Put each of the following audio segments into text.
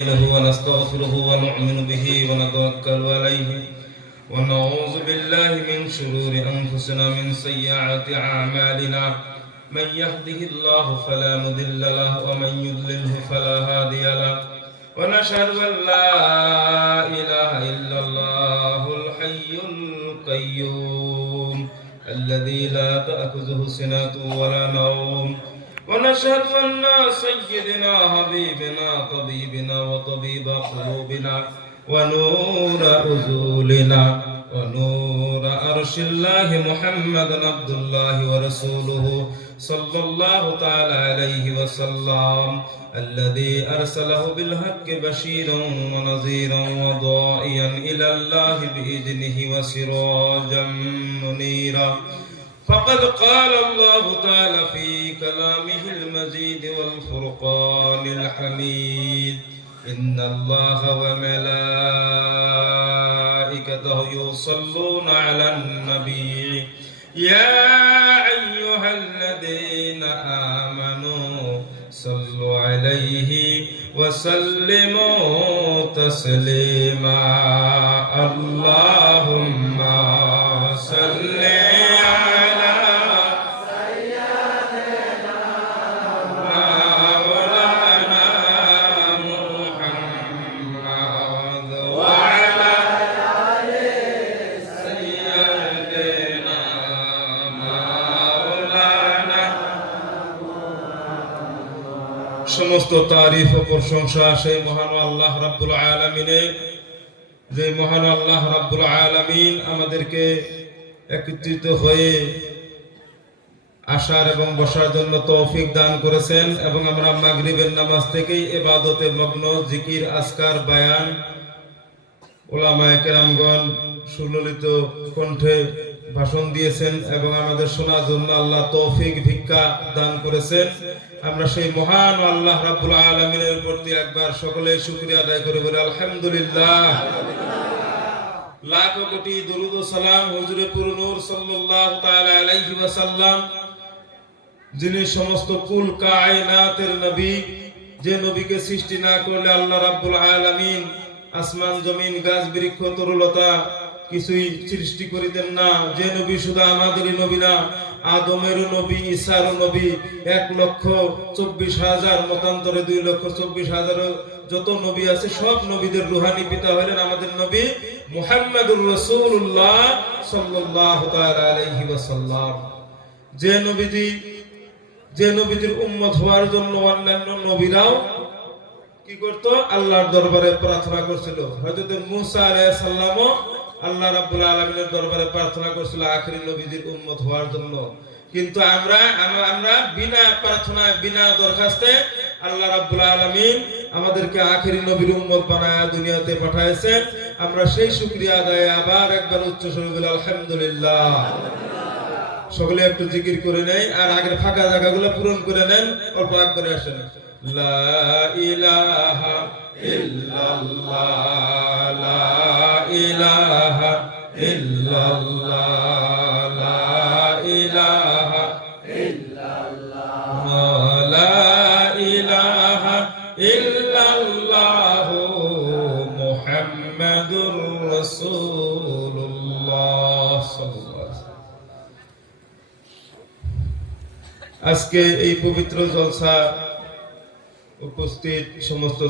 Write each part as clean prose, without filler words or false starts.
ونستغفره ونؤمن به ونتوكل عليه ونعوذ بالله من شرور أنفسنا من سيئات أعمالنا من يهده الله فلا مضل له ومن يضلله فلا هادي له ونشهد أن لا إله إلا الله الحي القيوم الذي لا تأخذه سنة ولا نوم ونشهد أن سيدنا حبيبنا طبيبنا وطبيب قلوبنا ونور أذولنا ونور أرش الله محمد عبد الله ورسوله صلى الله تعالى عليه وسلم الذي أرسله بالحق بشيرا ونذيرا وداعيا إلى الله بإذنه وسراجا منيرا فقد قال الله تعالى في كلامه المجيد والفرقان الحميد إن الله وملائكته يصلون على النبي يا أيها الذين آمنوا صلوا عليه وسلموا تسليما اللهم صل সমস্ত তারিফ ও প্রশংসা সেই মহান আল্লাহ রাব্বুল আলামিনের, যে মহান আল্লাহ রাব্বুল আলামিন আমাদেরকে একত্রিত হয়ে আসার এবং বসার জন্য তৌফিক দান করেছেন এবং আমরা মাগরিবের নামাজ থেকেই ইবাদতে মগ্ন, জিকির, আজকার, বায়ান, উলামায়ে কেরামগণ সুললিত কণ্ঠে ভাষণ দিয়েছেন এবং আমাদের শোনার জন্য আল্লাহ তৌফিক ভিক্ষা দান করেছেন। আমরা সেই মহান আল্লাহ রাব্বুল আলামিনের প্রতি একবার সকলে শুকরিয়া আদায় করে বলি আলহামদুলিল্লাহ। লাখ কোটি দরুদ ও সালাম হুজুরে পুরনূর সাল্লাল্লাহু তাআলা আলাইহি ওয়াসাল্লাম, যিনি সমস্ত কুল কায়নাতের নবী, যে নবীকে সৃষ্টি না করলে আল্লাহ রাব্বুল আলামিন আসমান জমিন গাছ বৃক্ষ তরুলতা কিছুই সৃষ্টি করিতেন না। যে নবী শুধু আমাদেরই নবী না, আদমেরও নবী, ঈসারও নবী, 1,24,000 মতান্তরে 2,24,000 যত নবী আছে সব নবীদের রুহানি পিতা হলেন আমাদের নবী মুহাম্মদুর রাসূলুল্লাহ সাল্লাল্লাহু তাআলা আলাইহি ওয়াসাল্লাম। যে নবীদের উম্মত হওয়ার জন্য অন্যান্য নবীরাও কি করত? আল্লাহর দরবারে প্রার্থনা করছিল। হযরত মূসা আলাইহিস সালামও আল্লাহ রাব্বুল আলামিনের দরবারে প্রার্থনা করেছিল আখেরি নবীদের উম্মত হওয়ার জন্য। কিন্তু আমরা বিনা প্রার্থনায়, বিনা দরখাস্তে আল্লাহ রাব্বুল আলামিন আমাদেরকে আখেরি নবীর উম্মত বানায়া দুনিয়াতে পাঠাইছেন। আমরা সেই শুকরিয়া আদায়ে আবার একবার উচ্চ স্বরে বলি আলহামদুলিল্লাহ। সকলে একটু জিকির করে নেই আর আগের ফাঁকা জায়গাগুলো পূরণ করে নেন। অল্প একবারে আসেন। লা ইলাহা ইল্লাল্লাহ, লা ইলাহা ইল্লাল্লাহ, লা ইলাহা ইল্লাল্লাহ, লা ইলাহা ইল্লাল্লাহ মুহাম্মাদুর রাসূলুল্লাহ সাল্লাল্লাহু আলাইহি ওয়াসাল্লাম। আজকে এই পবিত্র জলসা উপস্থিত সমস্ত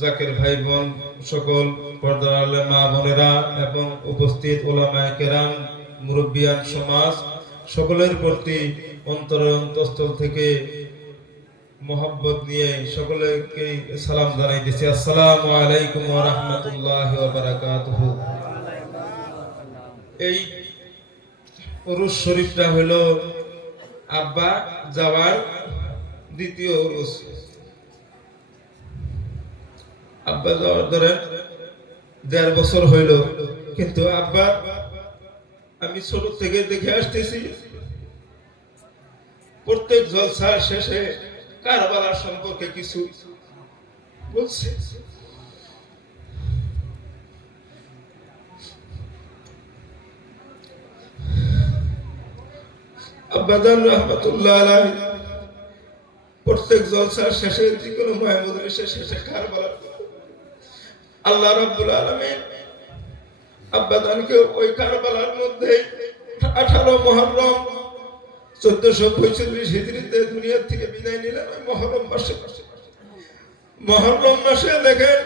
জাকের ভাই বোন, সকল পর্দার আলে মা বোনেরা এবং উপস্থিত উলামায়ে কেরাম, মুরব্বিয়ান সমাজ, সকলের প্রতি অন্তরস্থল থেকে মহব্বত নিয়ে সকলকে সালাম জানাইতেছি। আসসালামু আলাইকুম ওয়া রাহমাতুল্লাহি ওয়া বারাকাতুহু। এই উরুস শরীফটা হলো আব্বা যাওয়ার দ্বিতীয় উরুস। আব্বা যাওয়ার ধরে 1.5 বছর হইল, কিন্তু আব্বা আমি ছোট থেকে দেখে আসতেছি প্রত্যেক জলসা শেষে কারবালার সম্পর্কে কিছু বলছে। আব্বাজান রাহমাতুল্লাহ আলাইহি প্রত্যেক জলসার শেষে যে কোনো মজলিসের শেষে কারবালার আল্লাহ রাব্বুল আলামিন আব্বাদানকে ওই কারবালার মধ্যে 18 মুহররম 1445 হিজরিতে দুনিয়া থেকে বিদায় নিলেন। ওই মুহররম মাসে দেখেন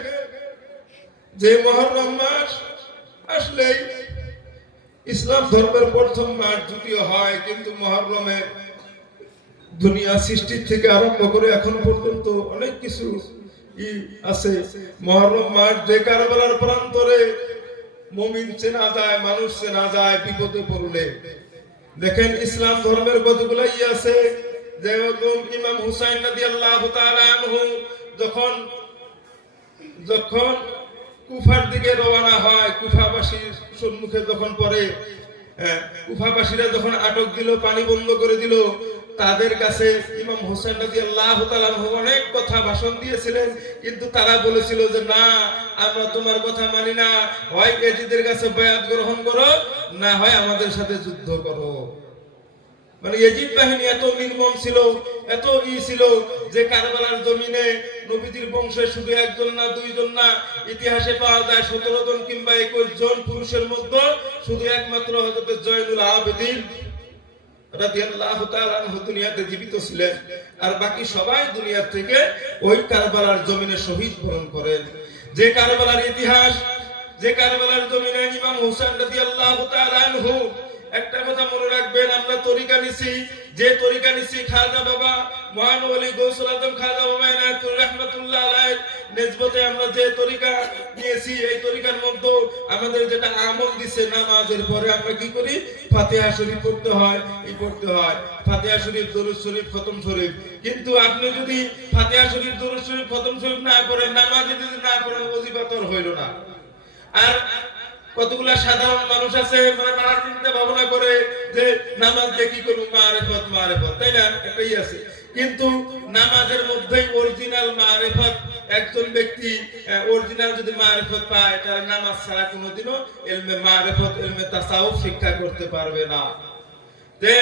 যে মুহররম মাস আসলেই ইসলাম ধর্মের প্রথম মাস যদিও হয়, কিন্তু মুহররমে দুনিয়া সৃষ্টি থেকে আরম্ভ করে এখন পর্যন্ত অনেক কিছু আছে। মুহররম মাস যে কারবালার প্রান্তরে মুমিন চেনা যায়, মানুষ চেনা যায় বিপদে পড়লে। দেখেন ইসলাম ধর্মের কতগুলো আছে, যেরকম ইমাম হুসাইন রাদিয়াল্লাহু তাআলা আনহু যখন কুফার দিকে রওনা হয়, কুফাবাসীর সম্মুখে যখন পড়ে, কুফাবাসীরা যখন আটক দিল, পানি বন্ধ করে দিল, তাদের কাছে ইমাম হুসাইন রাদিয়াল্লাহু তাআলা আনহু অনেক কথা ভাষণ দিয়েছিলেন, কিন্তু তারা বলেছিল যে না, আমরা তোমার কথা মানি না, হয় ইয়াজিদের কাছে বায়াত গ্রহণ করো, না হয় আমাদের সাথে যুদ্ধ করো। মানে ইয়াজিদ বাহিনী এত নির্মম ছিল, এত ছিল যে কারবালার জমিনে নবীজির বংশে শুধু একজন না, দুইজন না, ইতিহাসে পাওয়া যায় 17 জন কিংবা 21 জন পুরুষের মধ্যে শুধু একমাত্র হযরত জয়নুল আবেদিন রাদিয়াল্লাহু তাআলা আনহু দুনিয়াতে জীবিত ছিলেন, আর বাকি সবাই দুনিয়া থেকে ওই কারবালার জমিনে শহীদ বরণ করেন। যে কারবালার ইতিহাস, যে কারবালার জমিনে ইমাম হুসাইন রাদিয়াল্লাহু তাআলা আনহু, একটা কথা মনে রাখবেন, আমরা তরিকা নিছি, যে তরিকা নিছি খাজা বাবা মহান ওলি গৌসুল আজম খাজা বাবা ইনায়েতুর রাহমাতুল্লাহ আলাইহি নিসবতে আমরা যে তরিকা নিয়েছি, এই তরিকার মধ্যে আমাদের যেটা আমল দিছে, নামাজের পরে আমরা কি করি, ফাতিহা শরীফ পড়তে হয়, ফাতিহা শরীফ, দরুদ শরীফ, খতম শরীফ। কিন্তু আপনি যদি ফাতিহা শরীফ, দরুদ শরীফ, খতম শরীফ না পড়েন, নামাজ যদি না পড়েন, ওজিফা তো হইল না। আর কতগুলা সাধারণ মানুষ আছে, মানে তারা চিন্তা ভাবনা করে যে নামাজ দিয়ে কি করবো, মারেফত, তাই না, একটাই আছে। কিন্তু নামাজের মধ্যেই অরিজিনাল মারেফত, একজন ব্যক্তি অরিজিনাল যদি মারেফত পায়, তার নামাজ ছাড়া কোনোদিনও ইলমে মারেফত, ইলমে তাসাউফ শিক্ষা করতে পারবে না। যে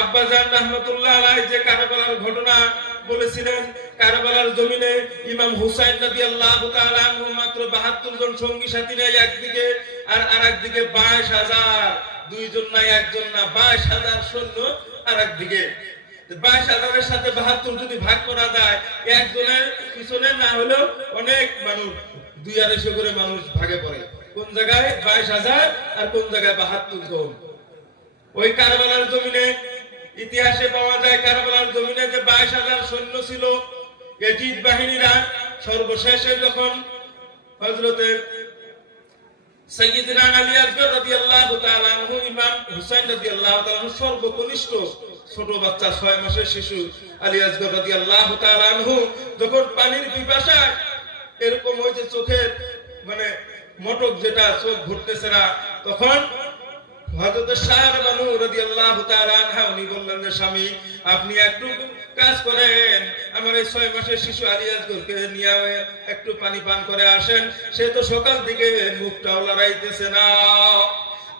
আব্বাজান রাহমাতুল্লাহ আলাইহি যে কারবালার ঘটনা বলেছিলেন, কারবালার জমিনে ইমাম হুসাইন রাদিয়াল্লাহু তাআলা আনহু মাত্র 72 জন সঙ্গী সাথী নেই একদিকে, আর আরেকদিকে 22,000, দুইজন না, একজন না, 22,000 সৈন্য আরেকদিকে। 22,000 এর সাথে 72 যদি ভাগ করা যায়, একজনের পিছনে না হলেও অনেক মানুষ, 2-250 করে মানুষ ভাগে পড়ে। কোন জায়গায় 22,000 আর কোন জায়গায় 72 জন। ওই কারবালার জমিনে ইতিহাসে পাওয়া যায়, কারবালার জমিনে যে 22,000 সৈন্য ছিল, ইয়াজিদ বাহিনীরা সর্বশেষে যখন হযরতে সাইয়্যিদনা আলী আসগর রাদিয়াল্লাহু তাআলা আনহু, ইমাম হুসাইন রাদিয়াল্লাহু তাআলা আনহু সর্বকনিষ্ঠ ছোট বাচ্চা, 6 মাসের শিশু আলী আসগর রাদিয়াল্লাহু তাআলা আনহু যখন পানির পিপাসায় এরকম হয়েছে, চোখের মানে মটক যেটা, চোখ ঘুরতেছে না, তখন হযরত সায়রা বানু রাদিয়াল্লাহু তাআলা আনহা উনি বললেন যে স্বামী, আপনি একটু কাজ করেন, আমার এই 6 মাসের শিশু আলী আসগরকে নিয়ে একটু পানি পান করে আসেন, সে তো সকাল থেকে মুখটাও লড়াইতেছে না।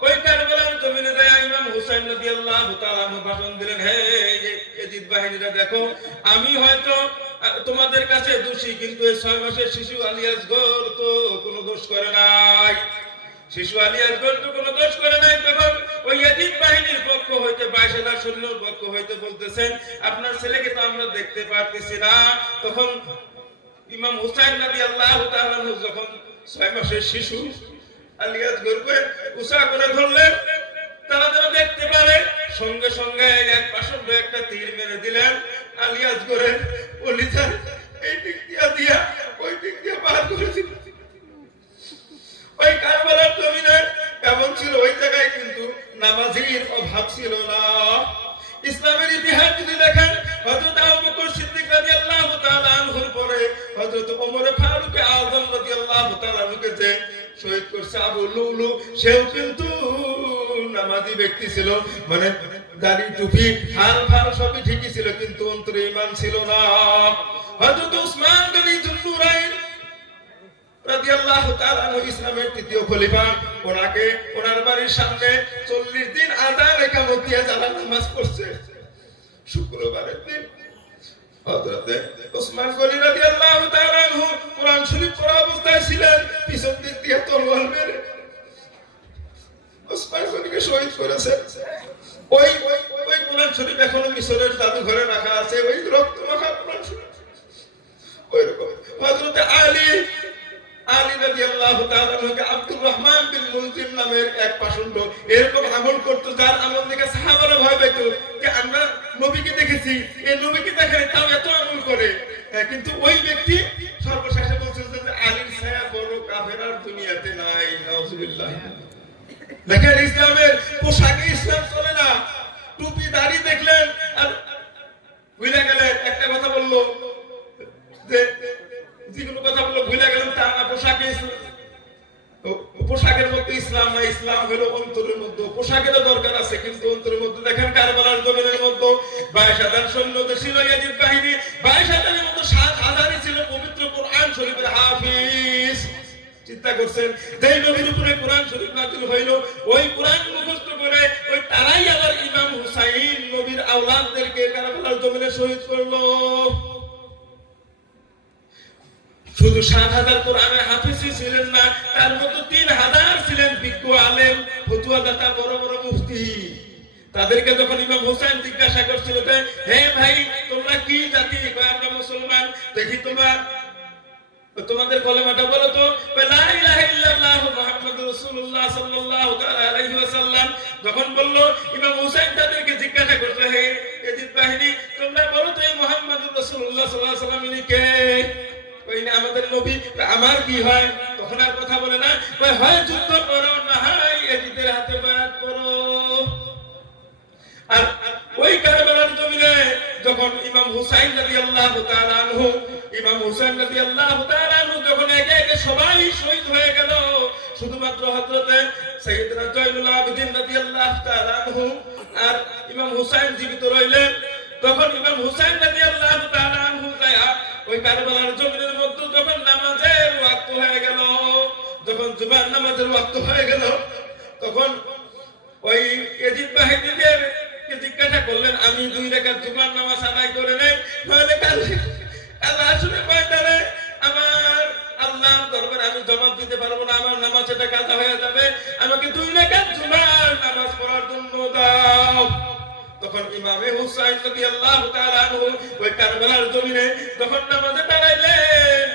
ওই কারবালার জমিনে যায় ইমাম হুসাইন রাদিয়াল্লাহু তাআলা আনহু ভাষণ দিলেন, হে ইয়াজিদ বাহিনীরা, দেখো আমি হয়তো তোমাদের কাছে দোষী, কিন্তু এই 6 মাসের শিশু আলী আসগর তো কোনো দোষ করে নাই, শিশু আলী আসগর তো কোনো দোষ করে নাই। তখন ওই ইয়াজিদ বাহিনীর পক্ষ হইতে 22,000 সৈন্যর পক্ষ হইতে বলতেছেন, আপনার ছেলেকে তো আমরা দেখতে পারতেছি না। তখন ইমাম হুসাইন রাদিয়াল্লাহু তাআলা আনহু যখন 6 মাসের শিশু আলী আসগরকে উঁচা করে ধরলেন, তারা যেন দেখতে পারে, সঙ্গে সঙ্গে এক পাশে একটা তীর মেরে দিলেন। আলী আসগরের কলিজার এই দিক দিয়া ওই দিক দিয়ে পার করেছিল। ওই কারবালার জমিনে এমন ছিল, ওই জায়গায় কিন্তু নামাজীর অভাব ছিল না। ইসলামের ইতিহাস যদি দেখেন, হযরত আবু বকর সিদ্দিক রাদিয়াল্লাহু তাআলা আনহুর পরে হযরত ওমর ফারুক আযম রাদিয়াল্লাহু তাআলা আনহুকে যে শহীদ করছে আবু লুলু, সেও কিন্তু নামাজি ব্যক্তি ছিল, মানে দাড়ি টুপি হার ফার সবই ঠিকই ছিল, কিন্তু অন্তরে ঈমান ছিল না। হযরত উসমান গনি যুন্নুরাইন রাদিয়াল্লাহু তাআলা আনহু ইসলামের তৃতীয় খলিফা, ওনাকে ওনার বাড়ির সামনে 40 দিন আযান একামত দিয়ে যারা নামাজ পড়ছে, শুক্রবারের দিন হযরতে ওসমান গনি রাদিয়াল্লাহু তাআলা আনহু কোরআন শরীফ পড়া অবস্থায় ছিলেন, পিছন দিক দিয়ে তলোয়ার মেরে ওসমান গনিকে শহীদ করেছেন। ওই কোরআন শরীফ এখনো মিশরের জাদুঘরে রাখা আছে, ওই রক্ত মাখা কোরআন শরীফ। ওইরকম হযরতে আলী রাদিয়াল্লাহু তাআলা আনহুকে আব্দুর রহমান বিন মুলজিম নামের এক পাষণ্ড এরকম আমল করতো, যার আমল দেখে সাহাবারা ভয় পেত যে আমরা নবীকে দেখেছি, এই নবীকে দেখে তাও এত আমল করে। কিন্তু ওই ব্যক্তি সর্বশেষে বলছেন যে আলীর ছায়া বড় কাফেরার দুনিয়াতে নাই। নাউজুবিল্লাহ। দেখেন ইসলামের পোশাকে ইসলাম চলে না। টুপি দাড়ি দেখলেন আর ভুলে গেলেন, একটা কথা বললো যে যেগুলো কথা বললো ভুলে গেলেন তা না। পোশাকের মধ্যে ইসলাম না, ইসলাম হলো অন্তরের মধ্যে। পোশাকেরও দরকার আছে কিন্তু অন্তরের মধ্যে। দেখেন কারবালার জমিনের মধ্যে 22,000 সৈন্য ছিল ইয়াজিদ বাহিনী, 22,000-এর মধ্যে 7,000-ই ছিল পবিত্র কোরআন শরীফের হাফিজ। চিন্তা করছেন, যেই নবীর উপরে কোরআন শরীফ নাযিল হইল, ওই কোরআন মুখস্থ করে ওই তারাই আবার ইমাম হুসাইন নবীর আওলাদদেরকে কারবালার জমিনে শহীদ করলো। শুধু 7,000 কোরআনের হাফিজই ছিলেন না, তার মধ্যে 3,000 ছিলেন বিজ্ঞ আলেম, ফতুয়াদাতা, বড় বড় মুফতি। তাদেরকে যখন ইমাম হুসাইন জিজ্ঞাসা করছিল যে হে ভাই তোমরা কি জাতি? আমরা মুসলমান। দেখি তোমাদের কলেমাটা বলো তো। লা ইলাহা ইল্লাল্লাহ মুহাম্মাদুর রাসূলুল্লাহ সাল্লাল্লাহু তাআলা আলাইহি ওয়াসাল্লাম। যখন বলল, ইমাম হুসাইন তাদেরকে জিজ্ঞাসা করলো হে ইয়াজিদ বাহিনী তোমরা বলো তো এই মুহাম্মাদুর রাসূলুল্লাহ সাল্লাল্লাহু আলাইহি ওয়াসাল্লাম ইনি কে? আমাদের নবী। আমার কি হয়? তখন আর কথা বলে না, হয় যুদ্ধ করো না হয় ইয়াজিদের হাতে বায়াত করো। আর ওই কারবালার জমিনে যখন ইমাম হুসাইন রাদিয়াল্লাহু তাআলা আনহু যখন একে একে সবাই শহীদ হয়ে গেল, শুধুমাত্র হযরতে সাইয়েদনা জয়নুল আবেদিন রাদিয়াল্লাহু তাআলা আনহু আর ইমাম হুসাইন জীবিত রইলেন। তখন ইমাম হুসাইন রাদিয়াল্লাহু তাআলা আনহু ওই কারবালার জমিনের মধ্যে যখন নামাজের ওয়াক্ত হয়ে গেল, যখন জুমার নামাজের ওয়াক্ত হয়ে গেল, তখন ওই ইয়াজিদ বাহিনীদের জিজ্ঞাসা করলেন আমি 2 রাকাত জুমার নামাজ আদায় করে নেই, তাহলে কাল আসলে ময়দানে আমার আল্লাহর দরবারে আমি জবাব দিতে পারবো না, আমার নামাজ এটা কাজা হয়ে যাবে, আমাকে 2 রাকাত জুমার নামাজ পড়ার জন্য দাও। তখন ইমামে হুসাইন রাদিয়াল্লাহু তাআলা আনহু ওই কারবালার জমিনে যখন নামাজে দাঁড়াইলেন,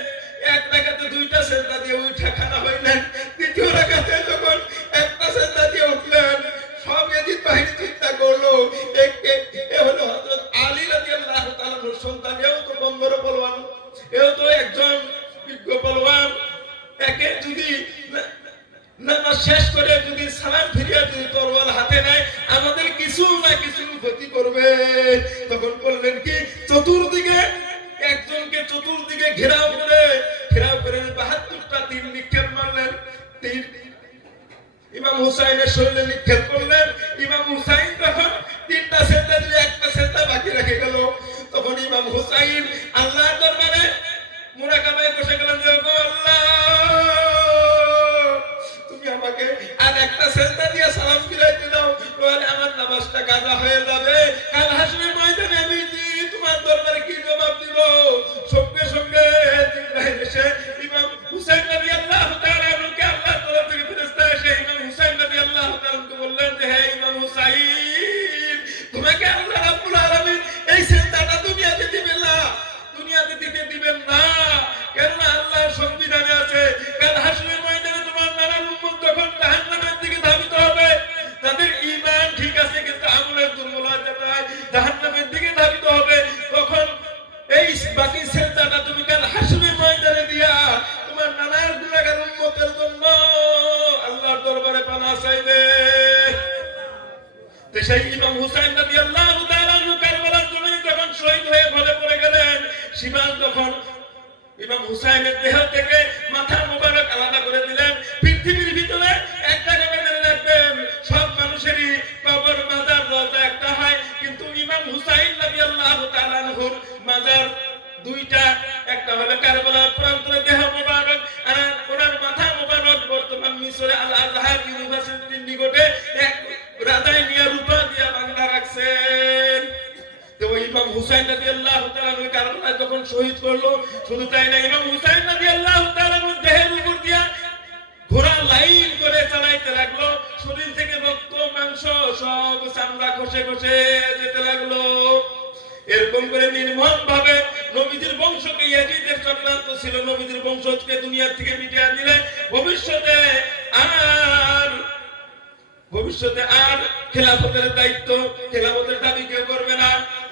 1 রাকাতে 2টা সিজদা দিয়ে উঠা খাড়া হইলেন, 2য় রাকাতে যখন 1টা সিজদা দিয়ে উঠলেন, সব ইয়াজিদ বাহিনী চিন্তা করলো এ হলো হযরত আলী রাদিয়াল্লাহু তাআলা এর সন্তান, এও তো বন্দর পলোয়ান, এও তো একজন বিজ্ঞ পলোয়ান। একে যদি নামাজ শেষ করে যদি সালাম ফিরিয়ে যদি তরোয়াল হাতে নেয়, আমাদের কিছু না কিছু ক্ষতি করবে। তখন বললেন কি, চতুর্দিকে একজনকে চতুর্দিকে ঘেরাও করে 72টা তীর নিক্ষেপ মারলেন। তীর ইমাম হুসাইনের শরীরে নিক্ষেপ করলেন। ইমাম হুসাইন তখন 3টা সেজদা দিয়ে 1টা সেজদা বাকি রেখে গেল। তখন ইমাম হুসাইন আল্লাহর দরবারে মুরাকাবায় বসে গেলেন যে আল্লাহ তুমি আমাকে আর 1টা সেজদা দিয়ে সালাম ফিরাইতে দাও, তাহলে আমার নামাজটা কাজা হয়ে যাবে। কাল হাসরের ময়দানে আমি তোমার দরবারে কি জবাব দিব? সঙ্গে সঙ্গে জিবরাইল এসে ইমাম হুসাইন রাদিয়াল্লাহু তাআলা আনহুকে আল্লাহর তরফ থেকে ফেরেশতা এসে ইমাম হুসাইন রাদিয়াল্লাহু তাআলা আনহুকে বললেন যে হে ইমাম হুসাইন, তোমাকে আল্লাহ রাব্বুল আলামিন এই সেজদাটা দুনিয়াতে দিবেন না, দুনিয়াতে দিবেন না। কেন আল্লাহর সংবিধানে আছে কাল হাসরের ময়দানে তোমার নানার উম্মত যখন জাহান্নামের দিকে ধাবিত হবে, তাদের ঈমান ঠিক আছে কিন্তু আমলের দুর্বলতায় জাহান্নামের দিকে ধাবিত হবে, তখন এই বাকি সেজদাটা তুমি কাল হাসরের ময়দানে দিয়া তোমার নানার গুনাহগার উম্মতের জন্য আল্লাহর দরবারে পানাহ চাইবে। তো সেই ইমাম হুসাইন রাদিয়াল্লাহু তাআলা আনহু কারবালার জমিনে যখন শহীদ হয়ে ফলে পড়ে গেলেন, সিমাল যখন ইমাম হুসাইনের দেহ থেকে মাথা মোবারক আলাদা করে দিলেন, পৃথিবীর ভিতরে একটা জায়গা মেনে রাখবেন, সব মানুষেরই কবর মাজার রওজা একটা হয়, কিন্তু ইমাম হুসাইন রাদিয়াল্লাহু তাআলা আনহুর মাজার 2টা, একটা হলো কারবালার প্রান্তরে দেহ মোবারক, আর ওনার মাথা মোবারক বর্তমান মিশরে আল আজহার ইউনিভার্সিটির নিকটে এক রাজায় নিয়ে রূপা দিয়া বাংলা রাখছেন। তো ইমাম হুসাইন রাদিয়াল্লাহু তাআলা শহীদ করলো। শুধু তাই না, ইমাম হুসাইন রাদিয়াল্লাহু তাআলা দেহের উপর দিয়া ঘোড়া লাইন করে চালাইতে লাগলো, শরীর থেকে রক্ত মাংস সব চামড়া খসে খসে যেতে লাগলো। এরকম করে নির্মম ভাবে নবীজির বংশকে ইয়াজিদের চক্রান্ত ছিল, নবীজির বংশকে দুনিয়া থেকে মিটিয়ে দিলে ভবিষ্যতে আর খেলাফতের দায়িত্ব, খেলাফতের দাবি কেউ করবে না।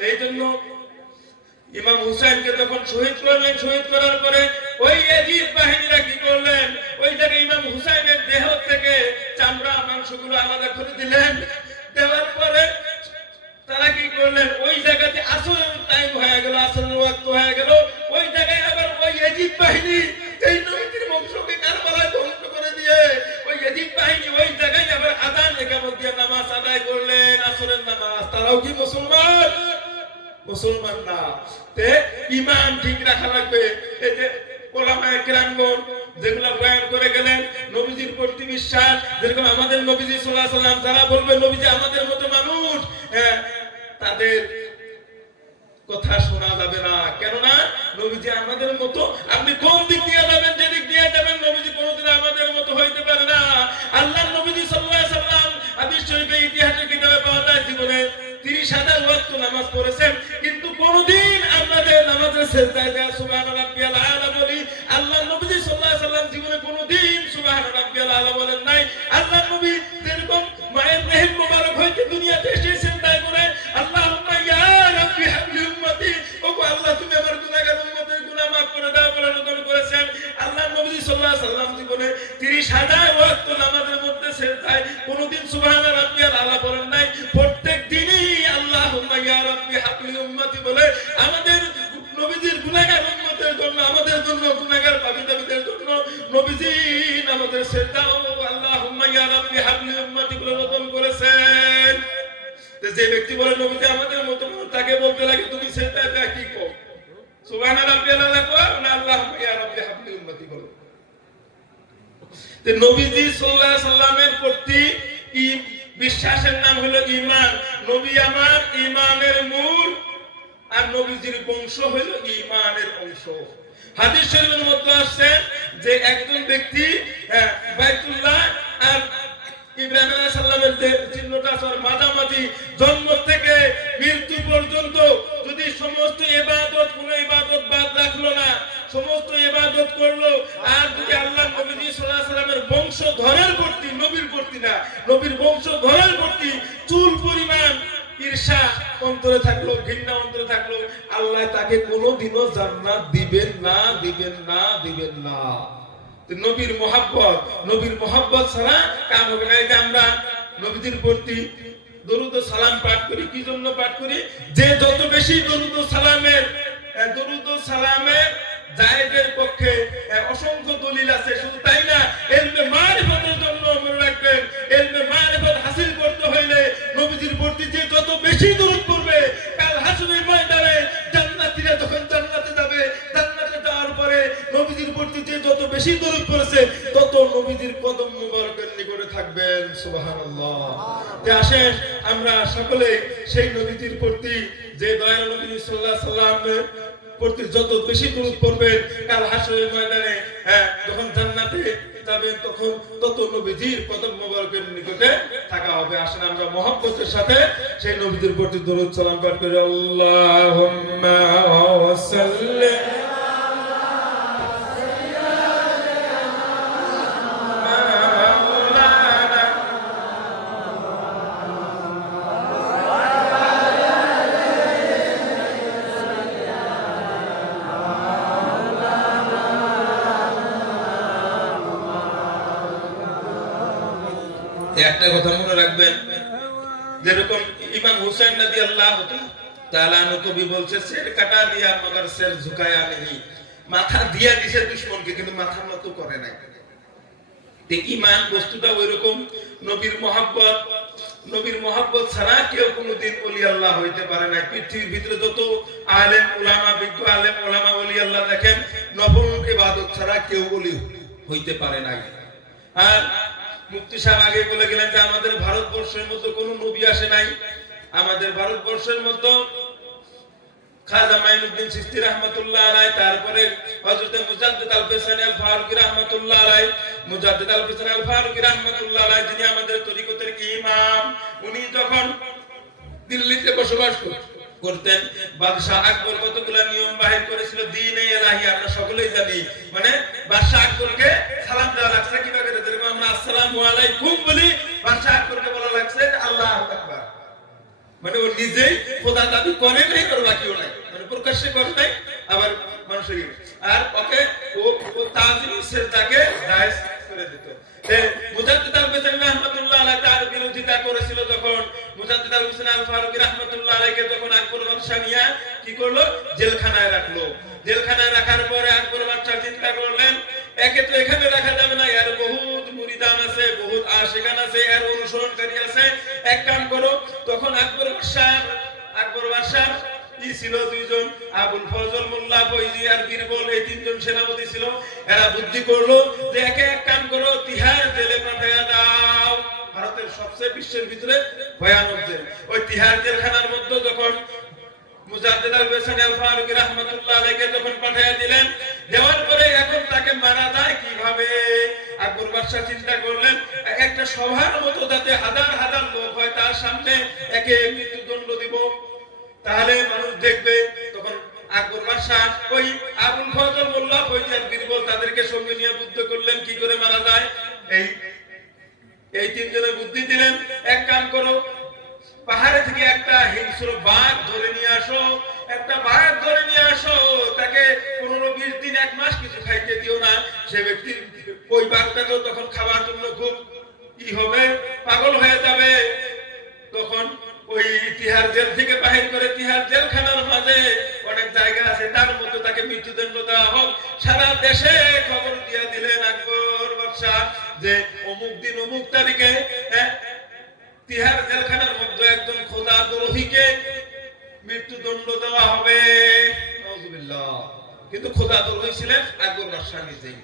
এই জন্য ইমাম হুসাইনকে যখন শহীদ করলেন, শহীদ করার পরে ওই ইয়াজিদ বাহিনীরা কি করলেন, ওই জায়গায় ইমাম হুসাইনের দেহ থেকে চামড়া মাংসগুলো আলাদা করে দিলেন। দেওয়ার পরে তারা কি করলেন, ওই জায়গাতে আসরের টাইম হয়ে গেল, আসরের ওয়াক্ত হয়ে গেল, ওই জায়গায় আবার ওই ইয়াজিদ বাহিনী এই নবীর বংশকে কারবালায় ধ্বংস করে দিয়ে ওই ইয়াজিদ বাহিনী ওই জায়গায় আবার আযান ইকামত দিয়ে নামাজ আদায় করলেন, আসরের নামাজ। তারাও কি মুসলমান? মুসলমান না। তে ঈমান ঠিক রাখা লাগবে। এই যে ওলামায়ে কেরামগণ যেগুলা বয়ান করে গেলেন, নবীজির প্রতি বিশ্বাস, যেরকম আমাদের নবীজি সাল্লাল্লাহু আলাইহি ওয়াসাল্লাম, যারা বলবে নবীজি আমাদের মতো মানুষ, তাদের কথা শোনা যাবে না। কেননা নবীজি আমাদের মতো, আপনি কোন দিক দিয়ে যাবেন, যেদিক দিয়ে যাবেন, নবীজি কোনোদিন আমাদের মতো হইতে পারে না। আল্লাহর নবীজি সাল্লাল্লাহু আলাইহি ওয়াসাল্লাম হাদিস শরীফে ইতিহাসের কিতাবে পাওয়া যায়, জীবনে 30,000 ওয়াক্ত নামাজ পড়েছেন, কিন্তু কোনদিন আমাদের নামাজের সিজদায় যায় সুবহান রাব্বিয়াল আলা বলি আল্লাহর নবীজি সাল্লাল্লাহু আলাইহি ওয়াসাল্লাম জীবনে কোনদিন সুবহান রাব্বিয়াল আলা বলেন নাই। আল্লাহর নবী যেরকম মায়ের রহিম মোবারক হইতে দুনিয়াতে এসে সিজদায় করে আল্লাহুম্মা ইয়া রাব্বি হাবলি উম্মতি, ওগো আল্লাহ তুমি আমার গুনাহগার উম্মতের গুনাহ maaf করে দাও বলে নজর করেছেন। আল্লাহর নবী সাল্লাল্লাহু আলাইহি ওয়াসাল্লাম জীবনে 30,000 ওয়াক্ত নামাজের মধ্যে সিজদায় কোনদিন সুবহান রাব্বিয়াল আলা বলেন নাই। প্রত্যেক দিনই আল্লাহুম্মা ইয়া রাব্বি হাবলি উম্মতি বলে আমাদের নবীজির গুনাহগার উম্মতের জন্য, আমাদের জন্য, গুনাহগার পাপীদের জন্য নবীজি আমাদের সিজদা ও আল্লাহুম্মা ইয়া রাব্বি হাবলি উম্মতি বলে নজর করেছেন। যে ব্যক্তি বলে নবীজি আমাদের মতো, তাকে বলতে লাগে তুমি সিজদায় যা কি কও, সুবহান রাব্বিয়াল আলা কও না আল্লাহুম্মা ইয়া রাব্বি হাবলি উম্মতি বলো। তে নবীজি সাল্লাল্লাহু আলাইহি সাল্লামের প্রতি বিশ্বাসের নাম হলো ঈমান। নবী আমার ঈমানের মূল, আর নবীজির বংশ হলো ঈমানের অংশ। হাদিস শরীফের মধ্যে আসছে যে একজন ব্যক্তি বাইতুল্লাহ আর ইব্রাহিম আলাইহিস সালামের যে চিহ্নটা আছে মাঝামাঝি, জন্ম থেকে মৃত্যু পর্যন্ত যদি সমস্ত ইবাদত, কোনো ইবাদত বাদ রাখলো না, সমস্ত ইবাদত করলো, আর যদি আল্লাহ নবীজি সাল্লাল্লাহু আলাইহি সাল্লামের বংশধরের প্রতি, নবীর প্রতি না, নবীর বংশধরের প্রতি চুল পরিমাণ ঈর্ষা অন্তরে থাকলো, ঘৃণা অন্তরে থাকলো, আল্লাহ তাকে কোনোদিনও জান্নাত দিবেন না, দিবেন না, দিবেন না। নবীর মহব্বত ছাড়া কাম হবে না। এই যে আমরা নবীজির প্রতি দরুদ ও সালাম পাঠ করি, কি জন্য পাঠ করি? যে যত বেশি দরুদ ও সালামের জায়েজের পক্ষে অসংখ্য দলিল আছে। শুধু তাই না, ইলমে মারিফতের জন্য মনে রাখবেন, ইলমে মারিফত হাসিল করতে হইলে নবীজির প্রতি যে যত বেশি দরুদ পড়বে, কাল হাসরের ময়দানে জান্নাতীরা যখন জান্নাতে যাবে, জান্নাতে যাওয়ার পরে নবীজির প্রতি যে যত বেশি দরুদ পড়েছে, তত নবীজির কদম মুবারকের নিকটে থাকবেন। সুবহানাল্লাহ। তে আসেন আমরা সকলে সেই নবীজির প্রতি, যে দয়াল নবী সাল্লাল্লাহু আলাইহি সাল্লামের প্রতি যত বেশি দরুদ পড়বেন, কাল হাসরের ময়দানে যখন জান্নাতে যাবেন, তখন তত নবীজির কদম মুবারকের নিকটে থাকা হবে। আসেন আমরা মহব্বতের সাথে সেই নবীজির প্রতি দরুদ সালাম পাঠ করি। আল্লাহুম্মা সাল্লি একটা কথা মনে রাখবেন, যেরকম ইমাম হুসাইন রাদিয়াল্লাহু তাআলা আনহু কবি বলছে, সের কাটা দিয়া মগর সের ঝুকায়া নেই, মাথা দিয়া দিছে দুশমনকে কিন্তু মাথা নত করে নাই। ঈমান বস্তুটা ওইরকম। নবীর মহব্বত ছাড়া কেউ কোনোদিন ওলি আল্লাহ হইতে পারে না। পৃথিবীর ভিতরে যত আলেম উলামা, বিজ্ঞ আলেম উলামা, ওলি আল্লাহ দেখেন, নফল ইবাদত ছাড়া কেউ ওলি হইতে পারে না। আর মুফতি সাহেব আগে বলে গেলেন যে আমাদের ভারতবর্ষের মধ্যে কোনো নবী আসে নাই। আমাদের ভারতবর্ষের মধ্যে খাজা মাইনুদ্দিন চিশতি রাহমাতুল্লাহ আলাইহি, তারপরে হযরত মুজাদ্দিদ আল ফিসানি আল ফারুকি রাহমাতুল্লাহ আলাইহি, মুজাদ্দিদ আল ফিসানি আল ফারুকি রাহমাতুল্লাহ আলাইহি যিনি আমাদের তরিকতের ইমাম, উনি যখন দিল্লিতে বসবাস করতেন, বাদশাহ আকবর কতগুলা নিয়ম বাহির করেছিল দ্বীনে ইলাহি, আমরা সকলেই জানি। মানে বাদশাহ আকবরকে সালাম দেওয়া লাগছে কিভাবে, যেরকম আমরা আসসালামু আলাইকুম বলি, বাদশাহ আকবরকে বলা লাগছে আল্লাহু আকবার। মানে ও নিজেই খোদা দাবি করে নাই, আর বাকিও নাই, মানে প্রকাশ্যে করে নাই, আবার মানুষের আর ওকে ও তাজিম সেজদাকে জায়েজ করে দিত। মুজাদ্দিদ আল ফিসানি রাহমাতুল্লাহ আলাইহি তার বিরোধিতা করেছিল যখন মুজাদ্দিদ আল ফিসানি আল ফারুকি রাহমাতুল্লাহ আলাইহি তখন আকবর বাদশা নিয়া কি করলো, জেলখানায় রাখলো। জেলখানায় রাখার পরে আকবর বাদশা চিন্তা করলেন, একে তো এখানে রাখা যাবে না, এর বহুত মুরিদান আছে, বহুত আশিকান আছে, এর অনুসরণকারী আছে, এক কাম করো। তখন আকবর বাদশা ছিল দুইজন, আবুল ফজল মোল্লা ফৈজি আর বীরবল, এই তিনজন সেনাপতি ছিল। এরা বুদ্ধি করলো যে একে এক কাম করো, তিহার জেলে পাঠাইয়া দাও। ভারতের সবচেয়ে বিশ্বের ভিতরে ভয়ানক জেল, ওই তিহার জেলখানার মধ্যে যখন মুজাদ্দিদ আল ফিসানি আল ফারুকি রাহমাতুল্লাহ আলাইহি যখন পাঠাইয়া দিলেন, দেওয়ার পরে এখন তাকে মারা যায় কিভাবে? আকবর বাদশা চিন্তা করলেন একটা সভার মতো যাতে হাজার হাজার লোক হয়, তার সামনে একে মৃত্যুদণ্ড দিব, তাহলে মানুষ দেখবে। তখন আকবর বাদশা ওই আবুল ফজল মোল্লা ফৈজি আর বীরবল তাদেরকে সঙ্গে নিয়ে বুদ্ধি করলেন কি করে মারা যায়। এই তিনজনে বুদ্ধি দিলেন, এক কাম করো, পাহাড়ে থেকে একটা হিংস্র বাঘ ধরে নিয়ে আসো, একটা বাঘ ধরে নিয়ে আসো, তাকে 15-20 দিন 1 মাস কিছু খাইতে দিও না, সে ব্যক্তি ওই বাঘটা তো তখন খাওয়ার জন্য খুব হবে, পাগল হয়ে যাবে। তখন ওই তিহার জেল থেকে বাহির করে, তিহার জেলখানার মাঝে অনেক জায়গা আছে, তার মধ্যে তাকে মৃত্যুদণ্ড দেওয়া হোক। সারা দেশে খবর দিয়ে দিলেন আকবর বাদশা যে অমুক দিন অমুক তারিখে তিহার জেলখানার মধ্যে একজন খোদাদ্রোহীকে মৃত্যুদণ্ড দেওয়া হবে। নাউজুবিল্লাহ। কিন্তু খোদাদ্রোহী ছিলেন আকবর বাদশা নিজেই।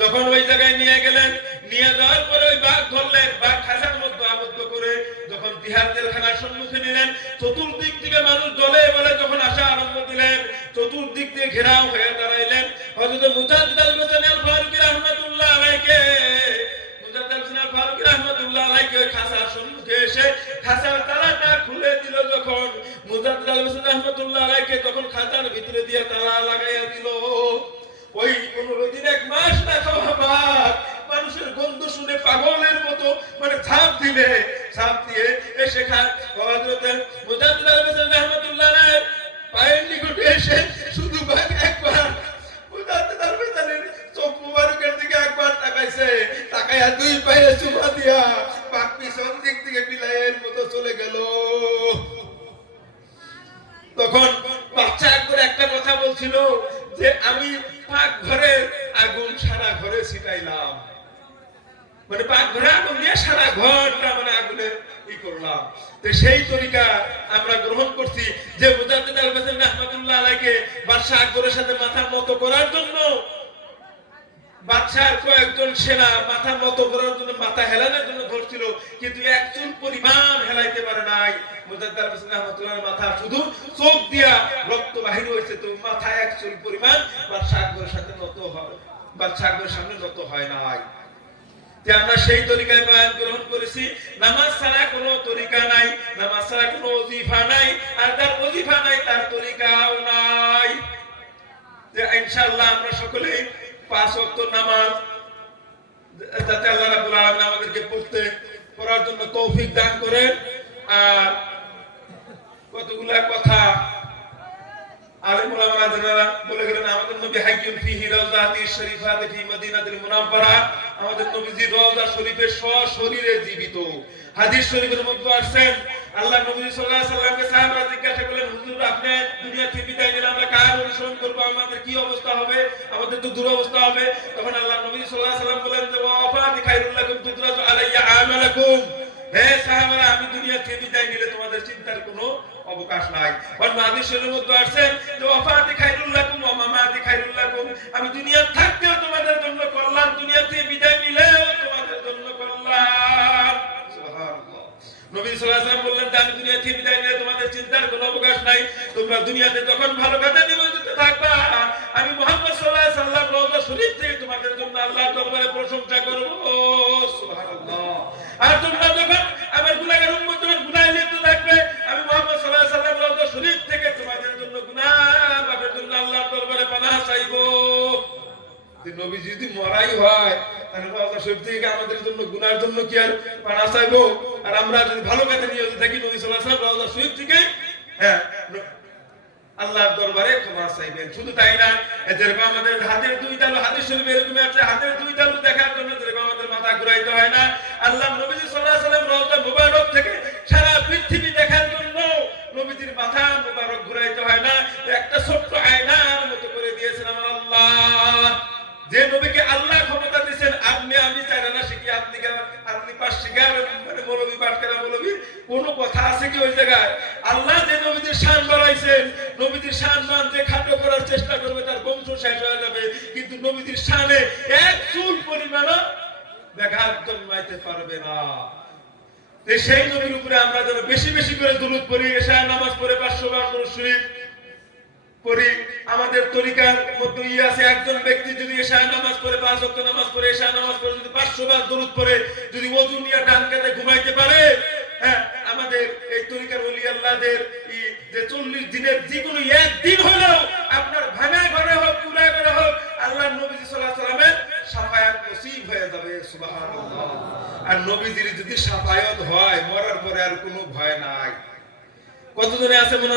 যখন ওই জায়গায় নিয়ে গেলেন, নিয়ে যাওয়ার পরে ওই বাঘ ধরলেন, বাঘ খাঁচার মধ্যে আবদ্ধ করে যখন তিহার জেলখানার সম্মুখে নিলেন, চতুর্দিক থেকে মানুষ দলে বলে যখন আসা আরম্ভ দিলেন, চতুর্দিক থেকে ঘেরাও হয়ে দাঁড়াইলেন। হযরত মুজাদ্দিদ আল ফিসানি আল ফারুকি রাহমাতুল্লাহ আলাইহি খাঁচার সম্মুখে এসে খাঁচার তালাটা খুলে দিল। যখন মুজাদ্দিদ আল ফিসানি রাহমাতুল্লাহ আলাইহি যখন খাঁচার ভিতরে দিয়ে তালা লাগাইয়া দিল, ওই 15 দিন 1 মাস না খাওয়া বাঘ মানুষের গন্ধ শুনে পাগলের মতো মানে ঝাঁপ দিয়ে এসে হযরত মুজাদ্দিদ আল ফিসানি রাহমাতুল্লাহ আলাইহি পায়ের নিকটে এসে শুধু বাঘ একবার মুজাদ্দিদ আল ফিসানির চোখ মুবারকের দিকে একবার তাকাইছে, তাকাইয়া 2 পায়ে চুমা দিয়া বাঘ পিছন দিক থেকে বিলাইয়ের মতো চলে গেল। তখন বাচ্চা একবার একটা কথা বলছিল যে আমি পাক ঘরে আগুন সারা ঘরে ছিটাইলাম, মানে পাক ঘরে আগুন দিয়ে সারা ঘরটা মানে আগুনে ই করলাম। তো সেই তরিকা আমরা গ্রহণ করছি যে মুজাদ্দিদ আল ফিসানি রাহমাতুল্লাহ আলাইহি বাদশা আকবরের সাথে মাথা নত করার জন্য, বাদশার কয়েকজন সেনা মাথা নত করার জন্য মাথা হেলানোর জন্য ধরছিল, কিন্তু এক চুল পরিমাণ হেলাইতে পারে নাই। মুজাদ্দিদ আল ফিসানি রাহমাতুল্লাহ মাথা শুধু চোখ দিয়া রক্ত বাহির হয়েছে, তো মাথা এক চুল পরিমাণ বাদশা আকবরের সাথে নত হয়, বাদশা আকবরের সামনে নত হয় নাই। যে আমরা সেই তরিকায় বয়ান গ্রহণ করেছি, নামাজ ছাড়া কোনো তরিকা নাই, নামাজ ছাড়া কোনো ওজিফা নাই, আর যার ওজিফা নাই তার তরিকাও নাই। যে ইনশাআল্লাহ আমরা সকলেই 5 ওয়াক্ত নামাজ যাতে আল্লাহ রাব্বুল আলামিন আমাদেরকে পড়ার জন্য তৌফিক দান করেন। আর কতগুলা কথা আলেম উলামা যারা বলে গেলেন, আমাদের নবী হাইয়ুন ফিহি রাওজাতিশ শরীফাতি ফি মদিনাতিল মুনাওয়ারা, আমাদের নবীজি রওজা শরীফের সশরীরে জীবিত। হাদিস শরীফের মধ্যে আছেন আল্লাহ নবী সাল্লাল্লাহু আলাইহি ওয়াসাল্লামকে সাহাবারা জিজ্ঞাসা করলেন, হুজুর আপনি দুনিয়া থেকে বিদায় নিলে আমরা কার অনুসরণ করব, আমাদের কি অবস্থা হবে, আমাদের তো দুরবস্থা হবে। তখন আল্লাহ নবী সাল্লাল্লাহু আলাইহি ওয়াসাল্লাম বলেন যে ওয়াফাতি খায়রুল লাকুম তুদরাজু আলাইয়া আমালাকুম, হে সাহাবারা আমি দুনিয়া থেকে বিদায় নিলে তোমাদের চিন্তার কোনো অবকাশ নাই। অন্য হাদিস শরীফের মধ্যে আছে যে ওয়াফাতি খায়রুল লাকুম ওয়া মামাতি খায়রুল লাকুম, আমি দুনিয়া থাকতেও তোমাদের জন্য কল্যাণ, দুনিয়া থেকে বিদায় নিলেও তোমাদের জন্য কল্যাণ। সুবহানাল্লাহ। নবী সাল্লাল্লাহু আলাইহি ওয়াসাল্লাম বললেন মধ্যে আমি দুনিয়া থেকে বিদায় নিয়ে তোমাদের চিন্তার কোনো অবকাশ নাই। তোমরা দুনিয়াতে যখন ভালো কাজে নিয়োজিত থাকবা, আমি মুহাম্মদ সাল্লাল্লাহু আলাইহি ওয়াসাল্লাম রওজা শরীফ থেকে তোমাদের জন্য আল্লাহর দরবারে প্রশংসা করব। সুবহানাল্লাহ। আর তোমরা যখন আমার গুনাহগার উম্মত যখন গুনাহে লিপ্ত থাকবে, আমি মুহাম্মদ সাল্লাল্লাহু আলাইহি ওয়াসাল্লাম রওজা শরীফ থেকে তোমাদের জন্য গুনাহ মাফের জন্য আল্লাহর দরবারে পানাহ চাইবো। নবী যদি মরাই হয়, তাহলে রওজা শরীফ থেকে আমাদের জন্য গুনাহের জন্য কি আর পানাহ চাইবো? আর আমরা যদি ভালো কাজে নিয়োজিত থাকি, নবী সাল্লাল্লাহু আলাইহি ওয়াসাল্লাম রওজা শরীফ থেকে আল্লাহর দরবারে ক্ষমা চাইবেন। শুধু তাই না, যেরকম আমাদের হাতের দুই তালু, হাদিস শরীফে এরকম আছে, হাতের দুই তালু দেখার জন্য যেরকম আমাদের মাথা ঘুরাইতে হয় না, আল্লাহর নবীজি সাল্লাল্লাহু আলাইহি ওয়াসাল্লাম রওজা মুবারক থেকে সারা পৃথিবী দেখার জন্য নবীজির মাথা মুবারক ঘুরাইতে হয় না, একটা ছোট্ট আয়নার মতো করে দিয়েছেন আমার আল্লাহ। যে নবীকে আল্লাহ ক্ষমতা দিয়েছেন, আমি চাই না শিখি, আপনি পাশ শিখার মানে মৌলবী পাঠ করা মৌলবীর কোন কথা আছে কি ওই জায়গায়? আল্লাহ যে নবীদের শান বাড়াইছেন, নবীদের শান মানতে খাটো করার চেষ্টা করবে, তার বংশ শেষ হয়ে যাবে, কিন্তু নবীদের শানে এক চুল পরিমাণও ব্যাঘাত জন্মাইতে পারবে না। সেই নবীর উপরে আমরা যেন বেশি বেশি করে দুরূদ পড়ি, এশা নামাজ পড়ে 500 বার দুরূদ শরীফ পড়ি। আমাদের তরিকার মধ্যে আছে, একজন ব্যক্তি যদি এশা নামাজ পড়ে, 5 ওয়াক্ত নামাজ পড়ে, এশা নামাজ পড়ে যদি 500 বার দুরূদ পড়ে, যদি ওযু নিয়ে ডান কাঁধে ঘুমাইতে পারে, আমাদের এই তরিকার ওলি আল্লাহদের যে 40 দিনের যে কোনো একদিন হলেও আপনার ভাঙা ঘরে হোক, পুরা ঘরে হোক, আল্লাহর নবীজি সাল্লাল্লাহু আলাইহি ওয়াসাল্লামের শাফায়াত নসিব হয়ে যাবে। সুবহানাল্লাহ। আর নবীজির যদি শাফায়াত হয়, মরার পরে আর কোনো ভয় নাই। কতজনে আছে মনে